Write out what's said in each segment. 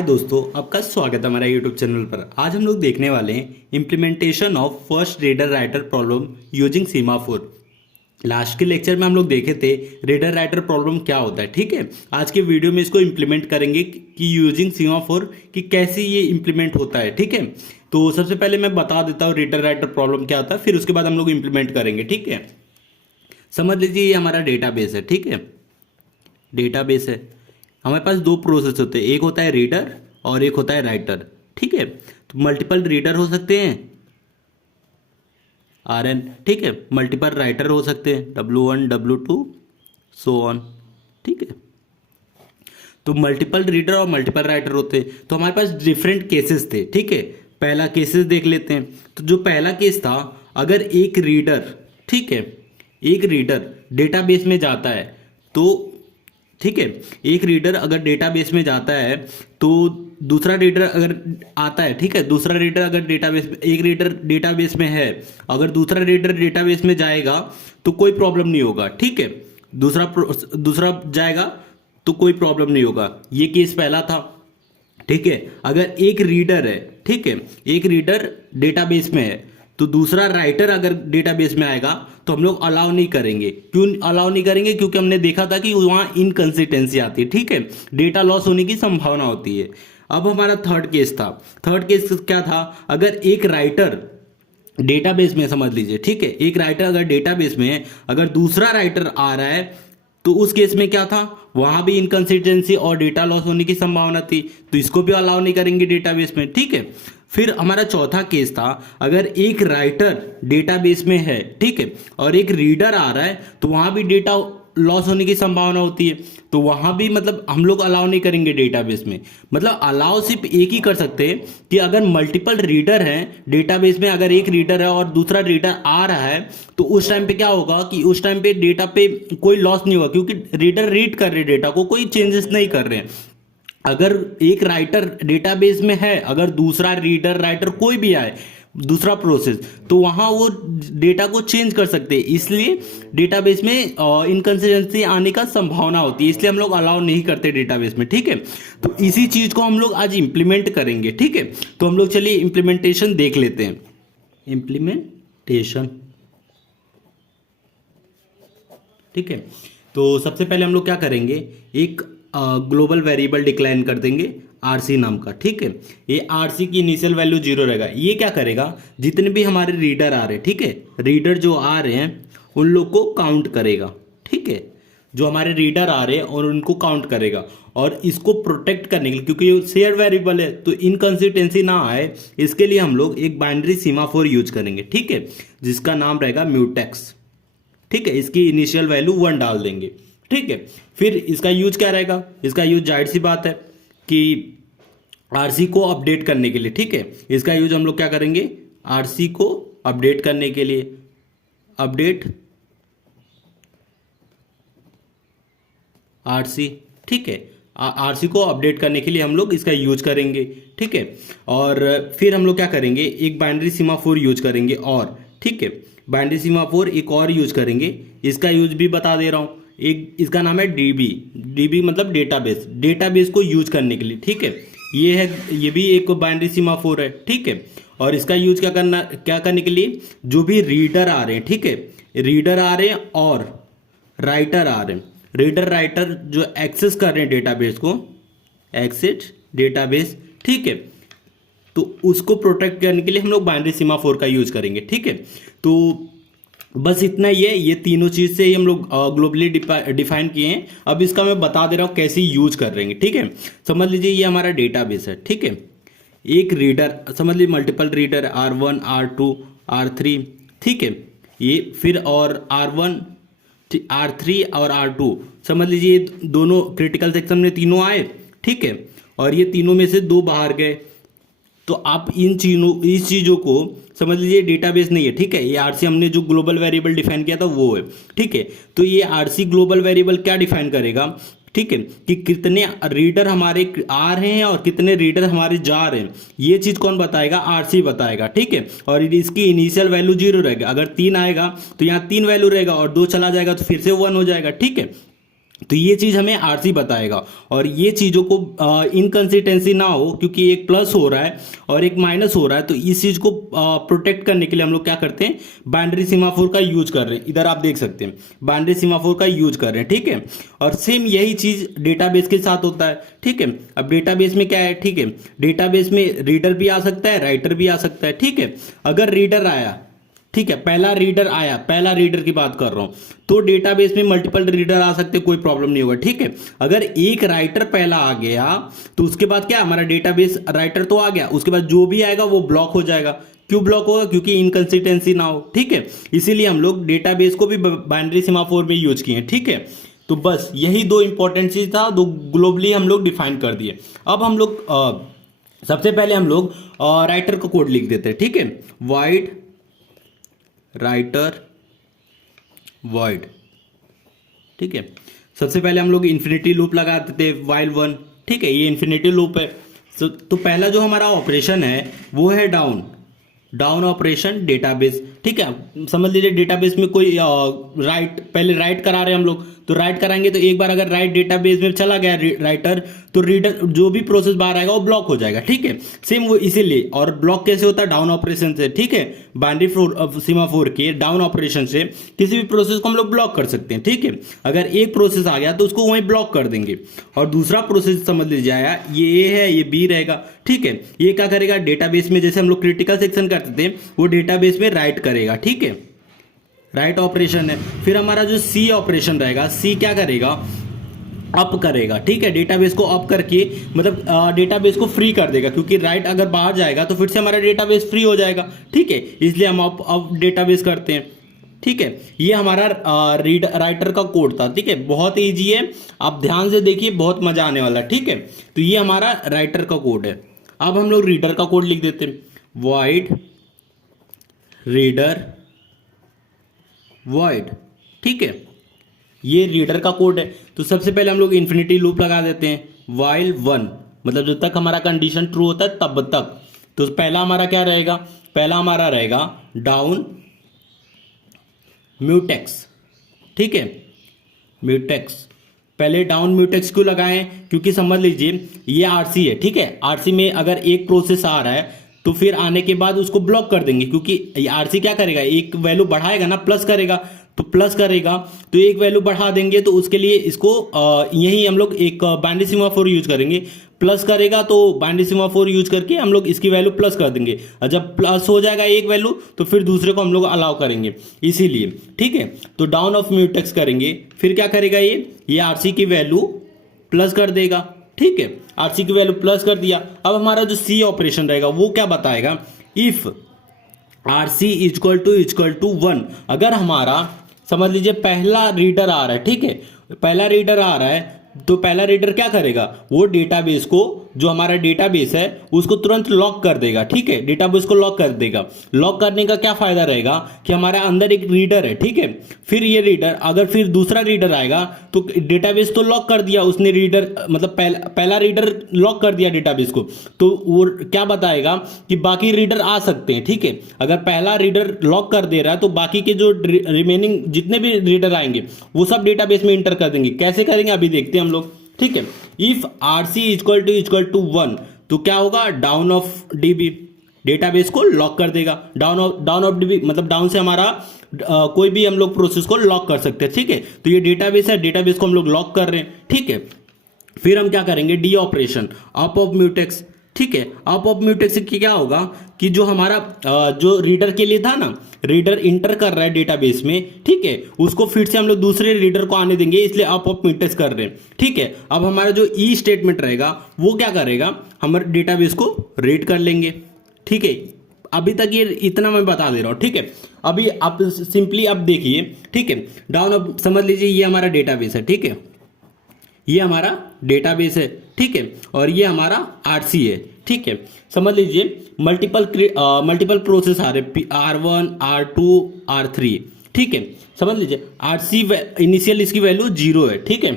हाय दोस्तों, आपका स्वागत है हमारा यूट्यूब चैनल पर। आज हम लोग देखने वाले हैं implementation of first reader writer problem using semaphore. Last के लेक्चर में हम लोग देखे थे रीडर राइटर प्रॉब्लम क्या होता है। ठीक है, आज के वीडियो में इसको इम्प्लीमेंट करेंगे कि यूजिंग सीमाफोर कि कैसे ये इम्प्लीमेंट होता है। ठीक है, तो सबसे पहले मैं बता देता हूँ रीडर राइटर प्रॉब्लम क्या होता है, फिर उसके बाद हम लोग इम्प्लीमेंट करेंगे। ठीक है, समझ लीजिए ये हमारा डेटाबेस है। ठीक है, डेटाबेस है, हमारे पास दो प्रोसेस होते हैं, एक होता है रीडर और एक होता है राइटर। ठीक है, तो मल्टीपल रीडर हो सकते हैं RN, ठीक है, मल्टीपल राइटर हो सकते हैं W1 W2 सो ऑन। ठीक है, तो मल्टीपल रीडर और मल्टीपल राइटर होते हैं, तो हमारे पास डिफरेंट केसेस थे। ठीक है, पहला केसेस देख लेते हैं। तो जो पहला केस था, अगर एक रीडर, ठीक है, एक रीडर डेटाबेस में जाता है तो ठीक है, एक रीडर अगर डेटाबेस में जाता है तो दूसरा रीडर अगर आता है, ठीक है, दूसरा रीडर अगर डेटाबेस में, एक रीडर डेटाबेस में है, अगर दूसरा रीडर डेटाबेस में जाएगा तो कोई प्रॉब्लम नहीं होगा। ठीक है, दूसरा जाएगा तो कोई प्रॉब्लम नहीं होगा। ये केस पहला था। ठीक है, अगर एक रीडर है, ठीक है, एक रीडर डेटाबेस में है तो दूसरा राइटर अगर डेटाबेस में आएगा तो हम लोग अलाउ नहीं करेंगे। क्यों अलाउ नहीं करेंगे? क्योंकि हमने देखा था कि वहां इनकंसिस्टेंसी आती है। ठीक है, डेटा लॉस होने की संभावना होती है। अब हमारा थर्ड केस था। थर्ड केस क्या था? अगर एक राइटर डेटाबेस में, समझ लीजिए, ठीक है, एक राइटर अगर डेटाबेस में है, अगर दूसरा राइटर आ रहा है तो उस केस में क्या था? वहां भी इनकंसिस्टेंसी और डेटा लॉस होने की संभावना थी, तो इसको भी अलाउ नहीं करेंगे डेटाबेस में। ठीक है, फिर हमारा चौथा केस था, अगर एक राइटर डेटाबेस में है, ठीक है, और एक रीडर आ रहा है तो वहां भी डेटा लॉस होने की संभावना होती है, तो वहां भी मतलब हम लोग अलाउ नहीं करेंगे डेटाबेस में। मतलब अलाउ सिर्फ एक ही कर सकते हैं कि अगर मल्टीपल रीडर हैं डेटाबेस में, अगर एक रीडर है और दूसरा रीडर आ रहा है तो उस टाइम पे क्या होगा कि उस टाइम पे डेटा पे कोई लॉस नहीं होगा, क्योंकि रीडर रीड कर रहे डेटा को, कोई चेंजेस नहीं कर रहे हैं। अगर एक राइटर डेटाबेस में है, अगर दूसरा रीडर राइटर कोई भी आए, दूसरा प्रोसेस, तो वहां वो डेटा को चेंज कर सकते हैं, इसलिए डेटाबेस में इनकंसिस्टेंसी आने का संभावना होती है, इसलिए हम लोग अलाउ नहीं करते डेटाबेस में। ठीक है, तो इसी चीज को हम लोग आज इंप्लीमेंट करेंगे। ठीक है, तो हम लोग चलिए इंप्लीमेंटेशन देख लेते हैं। इंप्लीमेंटेशन, ठीक है, तो सबसे पहले हम लोग क्या करेंगे, एक ग्लोबल वेरिएबल डिक्लाइन कर देंगे RC नाम का। ठीक है, ये RC की इनिशियल वैल्यू 0 रहेगा। ये क्या करेगा, जितने भी हमारे रीडर आ रहे हैं, ठीक है, रीडर जो आ रहे हैं उन लोग को काउंट करेगा। ठीक है, जो हमारे रीडर आ रहे हैं और उनको काउंट करेगा, और इसको प्रोटेक्ट करने के लिए, क्योंकि ये शेयर वेरिएबल है तो इनकंसिस्टेंसी ना आए, इसके लिए हम लोग एक बाइनरी सीमाफोर यूज करेंगे। ठीक है, जिसका नाम रहेगा म्यूटेक्स। ठीक है, इसकी इनिशियल वैल्यू 1 डाल देंगे। ठीक है, फिर इसका यूज क्या रहेगा? इसका यूज जाहिर सी बात है कि RC को अपडेट करने के लिए। ठीक है, इसका यूज हम लोग क्या करेंगे, RC को अपडेट करने के लिए, अपडेट RC। ठीक है, RC को अपडेट करने के लिए हम लोग इसका यूज करेंगे। ठीक है, और फिर हम लोग क्या करेंगे, एक बाइनरी सीमाफोर यूज करेंगे। और ठीक है, बाइनरी सीमाफोर एक और यूज करेंगे, इसका यूज भी बता दे रहा हूं। एक इसका नाम है DB मतलब डेटाबेस, डेटाबेस को यूज करने के लिए। ठीक है, ये है, ये भी एक बाइनरी सीमाफोर है। ठीक है, और इसका यूज क्या करने के लिए, जो भी रीडर आ रहे हैं, ठीक है, रीडर आ रहे हैं और राइटर आ रहे हैं, रीडर राइटर जो एक्सेस कर रहे हैं डेटाबेस को, एक्सेस डेटाबेस, ठीक है, तो उसको प्रोटेक्ट करने के लिए हम लोग बाइनरी सीमाफोर का यूज करेंगे। ठीक है, तो बस इतना ही है, ये तीनों चीज से ही हम लोग ग्लोबली डिफाइन किए हैं। अब इसका मैं बता दे रहा हूं कैसे यूज कर रहे हैं। ठीक है, समझ लीजिए ये हमारा डेटाबेस है। ठीक है, एक रीडर, समझ लीजिए multiple reader R1 R2 R3, ठीक है, ये फिर और R1 R3 और R2, समझ लीजिए दोनों क्रिटिकल सेक्शन में तीनों आए। ठीक है, और ये तीनों में से 2 बाहर गए, तो आप इस चीज़ों को समझ लीजिए डेटाबेस नहीं है। ठीक है, ये RC हमने जो ग्लोबल वेरिएबल डिफाइन किया था वो है। ठीक है, तो ये RC ग्लोबल वेरिएबल क्या डिफाइन करेगा, ठीक है, कि कितने रीडर हमारे आ रहे हैं और कितने रीडर हमारे जा रहे हैं, ये चीज़ कौन बताएगा? RC बताएगा। ठीक है, और इसकी इनिशियल वैल्यू 0 रहेगा। अगर 3 आएगा तो यहाँ 3 वैल्यू रहेगा, और 2 चला जाएगा तो फिर से 1 हो जाएगा। ठीक है, तो ये चीज़ हमें आरसी बताएगा, और ये चीज़ों को इनकंसिस्टेंसी ना हो, क्योंकि एक प्लस हो रहा है और एक माइनस हो रहा है, तो इस चीज़ को प्रोटेक्ट करने के लिए हम लोग क्या करते हैं, बाइनरी सीमाफोर का यूज कर रहे हैं। इधर आप देख सकते हैं बाइनरी सीमाफोर का यूज कर रहे हैं, ठीक है। और सेम यही चीज़ डेटाबेस के साथ होता है, ठीक है। अब डेटाबेस में क्या है, ठीक है, डेटाबेस में रीडर भी आ सकता है, राइटर भी आ सकता है, ठीक है। अगर रीडर आया, ठीक है, पहला रीडर आया, पहला रीडर की बात कर रहा हूं, तो डेटाबेस में मल्टीपल रीडर आ सकते, कोई प्रॉब्लम नहीं होगा, ठीक है। अगर एक राइटर पहला आ गया तो उसके बाद क्या, हमारा डेटाबेस राइटर तो आ गया, उसके बाद जो भी आएगा वो ब्लॉक हो जाएगा। क्यों ब्लॉक होगा, क्योंकि इनकंसिस्टेंसी ना हो, ठीक है। इसीलिए हम लोग डेटाबेस को भी बाइनरी सीमाफोर में यूज किए, ठीक है। तो बस यही दो इंपॉर्टेंट चीज था, दो ग्लोबली हम लोग डिफाइन कर दिए। अब हम लोग सबसे पहले हम लोग राइटर का कोड लिख देते हैं, ठीक है। वाइड राइटर वॉइड, ठीक है। सबसे पहले हम लोग इन्फिनिटी लूप लगा देते हैं, वाइल वन, ठीक है, ये इन्फिनिटी लूप है। तो पहला जो हमारा ऑपरेशन है वो है डाउन, डाउन ऑपरेशन डेटाबेस, ठीक है। समझ लीजिए डेटाबेस में कोई राइट, पहले राइट करा रहे हैं हम लोग, तो राइट कराएंगे तो एक बार अगर राइट डेटाबेस में चला गया राइटर, तो रीडर जो भी प्रोसेस बाहर आएगा वो ब्लॉक हो जाएगा, ठीक है। सेम वो इसीलिए, और ब्लॉक कैसे होता है, डाउन ऑपरेशन से, ठीक है। बाइनरी सीमाफोर के डाउन ऑपरेशन से किसी भी प्रोसेस को हम लोग ब्लॉक कर सकते हैं, ठीक है। अगर एक प्रोसेस आ गया तो उसको वहीं ब्लॉक कर देंगे, और दूसरा प्रोसेस समझ लीजिए आया, ये ए है, ये बी रहेगा, ठीक है। ये क्या करेगा, डेटाबेस में जैसे हम लोग क्रिटिकल सेक्शन करते थे, वो डेटाबेस में राइट करेगा, ठीक है, राइट ऑपरेशन है। फिर हमारा जो सी ऑपरेशन रहेगा, सी क्या करेगा, अप करेगा, ठीक है। डेटाबेस को अप करके मतलब डेटाबेस को फ्री कर देगा, क्योंकि राइट अगर बाहर जाएगा तो फिर से हमारा डेटाबेस फ्री हो जाएगा, ठीक है। इसलिए हम अप डेटाबेस करते हैं, ठीक है। ये हमारा राइटर का कोड था, ठीक है। बहुत ईजी है, आप ध्यान से देखिए, बहुत मजा आने वाला है, ठीक है। तो ये हमारा राइटर का कोड है। अब हम लोग रीडर का कोड लिख देते हैं, वॉइड रीडर वॉइड, ठीक है। ये रीडर का कोड है। तो सबसे पहले हम लोग इन्फिनिटी लूप लगा देते हैं, वाइल वन, मतलब जब तक हमारा कंडीशन ट्रू होता है तब तक। तो पहला हमारा क्या रहेगा, पहला हमारा रहेगा डाउन म्यूटेक्स, ठीक है, म्यूटेक्स। पहले डाउन म्यूटेक्स क्यों लगाएं, क्योंकि समझ लीजिए ये आरसी है, ठीक है। आरसी में अगर एक प्रोसेस आ रहा है तो फिर आने के बाद उसको ब्लॉक कर देंगे, क्योंकि आरसी क्या करेगा, एक वैल्यू बढ़ाएगा ना, प्लस करेगा, तो प्लस करेगा तो एक वैल्यू बढ़ा देंगे, तो उसके लिए इसको यही हम लोग एक बाइनरी सीमाफोर यूज करेंगे। प्लस करेगा तो बाइनरी सीमाफोर यूज करके हम लोग इसकी वैल्यू प्लस कर देंगे, और जब प्लस हो जाएगा एक वैल्यू तो फिर दूसरे को हम लोग अलाउ करेंगे, इसीलिए, ठीक है। तो डाउन ऑफ म्यूटेक्स करेंगे, फिर क्या करेगा, ये आरसी की वैल्यू प्लस कर देगा, ठीक है। आरसी की वैल्यू प्लस कर दिया। अब हमारा जो सी ऑपरेशन रहेगा वो क्या बताएगा, इफ आरसी इक्वल टू 1, अगर हमारा समझ लीजिए पहला रीडर आ रहा है, ठीक है, पहला रीडर आ रहा है, तो पहला रीडर क्या करेगा, वो डेटाबेस को, जो हमारा डेटाबेस है उसको तुरंत लॉक कर देगा, ठीक है, डेटाबेस को लॉक कर देगा। लॉक करने का क्या फायदा रहेगा कि हमारा अंदर एक रीडर है, ठीक है। फिर ये रीडर, अगर फिर दूसरा रीडर आएगा तो डेटाबेस तो लॉक कर दिया उसने, रीडर मतलब पहला रीडर लॉक कर दिया डेटाबेस को, तो वो क्या बताएगा कि बाकी रीडर आ सकते हैं, ठीक है। अगर पहला रीडर लॉक कर दे रहा है तो बाकी के जो रिमेनिंग जितने भी रीडर आएंगे वो सब डेटाबेस में इंटर कर देंगे। कैसे करेंगे अभी देखते हैं हम लोग, ठीक है। इफ आरसी इक्वल टू 1, तो क्या होगा, डाउन ऑफ डीबी, डेटाबेस को लॉक कर देगा। डाउन ऑफ डीबी मतलब डाउन से हमारा कोई भी हम लोग प्रोसेस को लॉक कर सकते हैं, ठीक है। तो ये डेटाबेस है, डेटाबेस को हम लोग लॉक कर रहे हैं, ठीक है। फिर हम क्या करेंगे, D operation, up of mutex, ठीक है। अप ऑफ म्यूटेक्स से क्या होगा कि जो हमारा जो रीडर के लिए था ना, रीडर इंटर कर रहा है डेटाबेस में, ठीक है, उसको फिर से हम लोग दूसरे रीडर को आने देंगे, इसलिए अप ऑफ म्यूटेक्स कर रहे हैं, ठीक है। अब हमारा जो ई स्टेटमेंट रहेगा वो क्या करेगा, हमारे डेटाबेस को रीड कर लेंगे, ठीक है। अभी तक ये इतना मैं बता दे रहा हूं, ठीक है। अभी आप सिंपली अब देखिए, ठीक है, डाउन अब समझ लीजिए ये हमारा डेटाबेस है, ठीक है, ये हमारा डेटाबेस है, ठीक है, और ये हमारा आरसी है, ठीक है। समझ लीजिए मल्टीपल प्रोसेस आ रहे, R1 R2 R3, ठीक है। समझ लीजिए आरसी इनिशियल इसकी वैल्यू 0 है, ठीक है,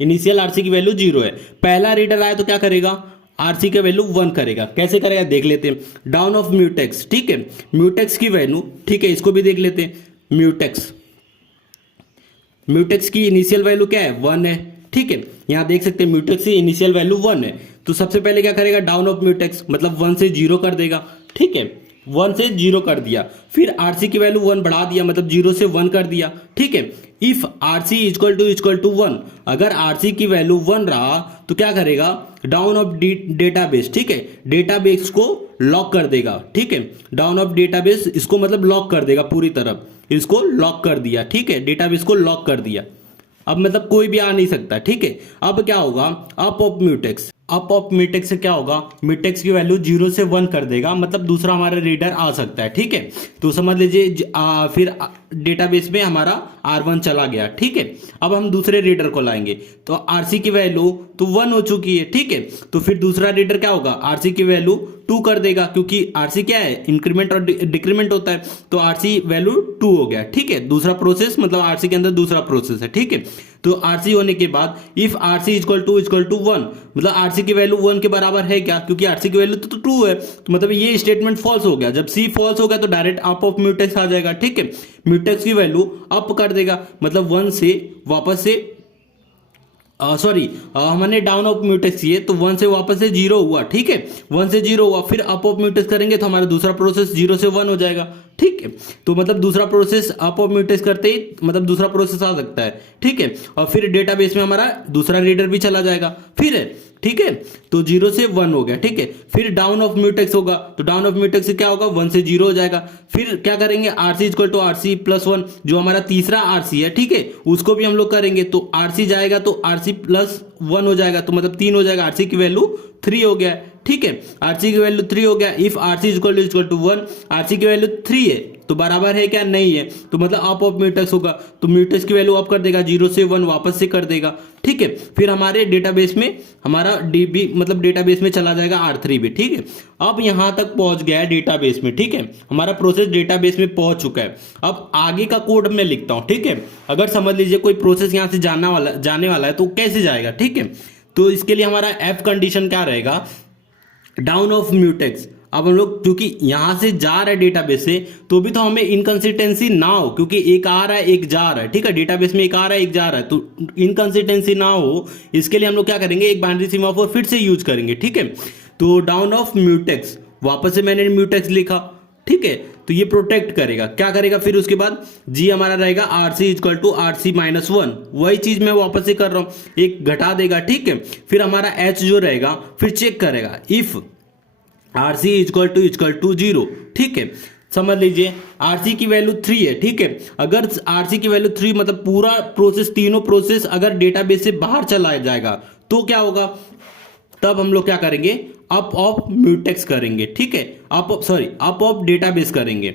इनिशियल आरसी की वैल्यू 0 है। पहला रीडर आया तो क्या करेगा, आरसी का वैल्यू 1 करेगा। कैसे करेगा देख लेते हैं, डाउन ऑफ म्यूटेक्स, ठीक है, म्यूटेक्स की वैल्यू, ठीक है, इसको भी देख लेते हैं। म्यूटेक्स की इनिशियल वैल्यू क्या है, 1 है, ठीक है, यहाँ देख सकते हैं म्यूटेक्स की इनिशियल वैल्यू 1 है, तो सबसे पहले क्या करेगा, डाउन ऑफ म्यूटेक्स मतलब 1 से 0 कर देगा। ठीक है, 1 से 0 कर दिया, फिर आरसी की वैल्यू 1 बढ़ा दिया, मतलब 0 से 1 कर दिया। ठीक है, इफ आरसी इक्वल टू 1, अगर आरसी की वैल्यू 1 रहा तो क्या करेगा, डाउन ऑफ डेटाबेस। ठीक है, डेटाबेस को लॉक कर देगा। ठीक है, डाउन ऑफ डेटाबेस इसको मतलब लॉक कर देगा पूरी तरफ, इसको लॉक कर दिया। ठीक है, डेटाबेस को लॉक कर दिया, अब मतलब कोई भी आ नहीं सकता। ठीक है, अब क्या होगा, up of mutex, up of mutex से क्या होगा, म्यूटेक्स की वैल्यू 0 से 1 कर देगा, मतलब दूसरा हमारा रीडर आ सकता है। ठीक है, तो समझ लीजिए फिर डेटाबेस में हमारा R1 चला गया। ठीक है, अब हम दूसरे रीडर को लाएंगे, तो आरसी की वैल्यू तो 1 हो चुकी है। ठीक है, तो फिर दूसरा रीडर क्या होगा, आरसी की वैल्यू 2 कर देगा, क्योंकि आरसी क्या है, इंक्रीमेंट और डिक्रीमेंट होता है, तो आरसी वैल्यू 2 हो गया। ठीक है, दूसरा प्रोसेस मतलब आरसी के अंदर दूसरा प्रोसेस है। ठीक है, तो आरसी होने के बाद इफ आरसी इक्वल टू 1, मतलब आरसी की वैल्यू 1 के बराबर है क्या, क्योंकि आरसी की वैल्यू तो 2 है, तो मतलब ये स्टेटमेंट फॉल्स हो गया। जब सी फॉल्स हो गया तो डायरेक्ट अप ऑफ म्यूटेक्स आ जाएगा। ठीक है, म्यूटेक्स की वैल्यू अप कर देगा, मतलब 1 से वापस से हमने डाउन ऑफ म्यूटेक्स किए तो 1 से वापस से 0 हुआ। ठीक है, 1 से 0 हुआ, फिर अप ऑफ म्यूटेक्स करेंगे तो हमारा दूसरा प्रोसेस 0 से 1 हो जाएगा। ठीक है, तो मतलब दूसरा प्रोसेस अप ऑफ म्यूटेक्स करते ही मतलब दूसरा प्रोसेस आ सकता है। ठीक है, और फिर डेटाबेस में हमारा दूसरा रीडर भी चला जाएगा फिर है। ठीक है, तो 0 से 1 हो गया। ठीक है, फिर डाउन ऑफ म्यूटेक्स होगा, तो डाउन ऑफ म्यूटेक्स से क्या होगा, 1 से 0 हो जाएगा। फिर क्या करेंगे, RC equal to RC plus 1, जो हमारा तीसरा आरसी है। ठीक है, उसको भी हम लोग करेंगे, तो आरसी जाएगा तो आरसी प्लस 1 हो जाएगा, तो मतलब 3 हो जाएगा, आरसी की वैल्यू 3 हो गया। ठीक है, आरसी की वैल्यू 3 हो गया। If RC equal to 1, RC की वैल्यू 3 है, तो बराबर है क्या, नहीं है, तो मतलब अप ऑफ म्यूटेक्स होगा, तो म्यूटेक्स की वैल्यू अप कर देगा, 0 से 1 वापस से कर देगा। ठीक है, फिर हमारे डेटाबेस में हमारा डीबी मतलब डेटाबेस में चला जाएगा R3 भी। ठीक है, अब यहां तक पहुंच गया है डेटाबेस में। ठीक है, हमारा प्रोसेस डेटाबेस में पहुंच चुका है। अब आगे का कोड मैं लिखता हूं। ठीक है, अगर समझ लीजिए कोई प्रोसेस यहां से जाने वाला है तो कैसे जाएगा। ठीक है, तो इसके लिए हमारा एफ कंडीशन क्या रहेगा, डाउन ऑफ म्यूटेक्स। अब हम लोग क्योंकि यहां से जा रहा है डेटाबेस से, तो भी तो हमें इनकंसिस्टेंसी ना हो, क्योंकि एक आ रहा है एक जा रहा है। ठीक है, डेटाबेस में एक आ रहा है एक जा रहा है, तो इनकंसिस्टेंसी ना हो, इसके लिए हम लोग क्या करेंगे, एक बाइनरी सीमाफोर फिर से यूज करेंगे। ठीक है, तो डाउन ऑफ म्यूटेक्स, वापस से मैंने म्यूटेक्स लिखा। ठीक है, तो ये प्रोटेक्ट करेगा, क्या करेगा, फिर उसके बाद जी हमारा रहेगा RC equal to RC minus 1, वही चीज मैं वापस से कर रहा हूं, एक घटा देगा। ठीक है, फिर हमारा एच जो रहेगा फिर चेक करेगा, इफ आरसी इक्वल टू 0। ठीक है, समझ लीजिए आरसी की वैल्यू 3 है। ठीक है, अगर आरसी की वैल्यू 3 मतलब पूरा प्रोसेस, तीनों प्रोसेस अगर डेटाबेस से बाहर चला जाएगा तो क्या होगा, तब हम लोग क्या करेंगे, अप ऑफ म्यूटेक्स करेंगे। ठीक है, अप ऑफ डेटाबेस करेंगे,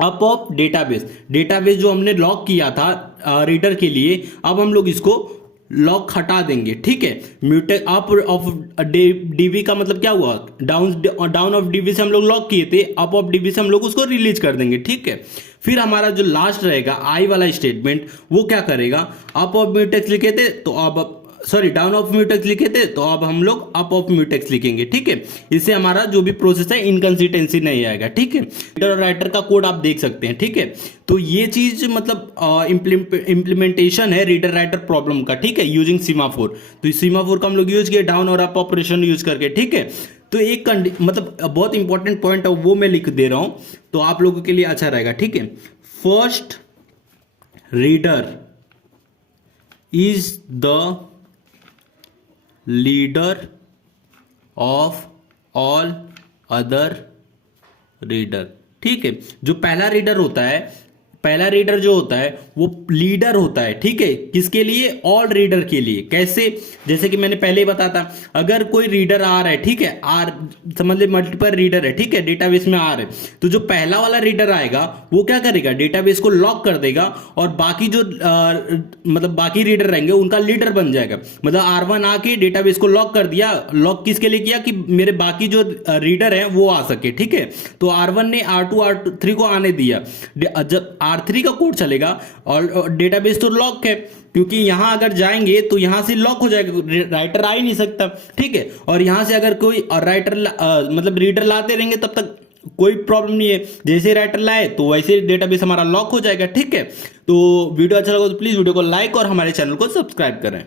अप ऑफ डेटाबेस जो हमने लॉक किया था रीडर के लिए, अब हम लोग इसको लॉक हटा देंगे। ठीक है, म्यूटेक अप ऑफ डीबी का मतलब क्या हुआ, डाउन ऑफ डीबी से हम लोग लॉक किए थे, अप ऑफ डीबी से हम लोग उसको रिलीज कर देंगे। ठीक है, फिर हमारा जो लास्ट रहेगा आई वाला स्टेटमेंट, वो क्या करेगा, अप ऑफ म्यूटेक्स लिखे थे तो अब डाउन ऑफ म्यूटेक्स लिखे थे, तो अब हम लोग अप ऑफ म्यूटेक्स लिखेंगे। ठीक है, इससे हमारा जो भी प्रोसेस है इनकंसिस्टेंसी नहीं आएगा। ठीक है, रीडर और राइटर का कोड आप देख सकते हैं। ठीक है, तो ये चीज मतलब इंप्लीमेंटेशन है रीडर राइटर प्रॉब्लम का। ठीक है, यूजिंग सीमाफोर, तो इस सीमाफोर का हम लोग यूज किए डाउन और अप ऑपरेशन यूज करके। ठीक है, तो एक मतलब बहुत इंपॉर्टेंट पॉइंट है वो मैं लिख दे रहा हूं, तो आप लोगों के लिए अच्छा रहेगा। ठीक है, first reader is the leader of all other reader. ठीक है, जो पहला रीडर होता है, पहला रीडर जो होता है वो लीडर होता है। ठीक है, किसके लिए, ऑल रीडर के लिए। कैसे, जैसे कि मैंने पहले ही बताया था, अगर कोई रीडर आ रहा है, ठीक है, आर समझ ले मल्टीपल रीडर है। ठीक है, डेटाबेस में आ रहे हैं, तो जो पहला वाला रीडर आएगा वो क्या करेगा, डेटाबेस को लॉक कर देगा, और बाकी जो मतलब बाकी रीडर रहेंगे उनका लीडर बन जाएगा। मतलब R1 आके डेटाबेस को लॉक कर दिया, लॉक किसके लिए किया, कि मेरे बाकी जो रीडर है वो आ सके। ठीक है, तो R1 ने R2 R3 को आने दिया, जब R3 का कोड चलेगा और डेटाबेस तो लॉक है, क्योंकि यहां अगर जाएंगे तो यहां से लॉक हो जाएगा, राइटर आ ही नहीं सकता। ठीक है, और यहां से अगर कोई राइटर मतलब रीडर लाते रहेंगे तब तक कोई प्रॉब्लम नहीं है, जैसे राइटर लाए तो वैसे डेटाबेस हमारा लॉक हो जाएगा। ठीक है, तो वीडियो अच्छा लगा तो प्लीज वीडियो को लाइक और हमारे चैनल को सब्सक्राइब करें।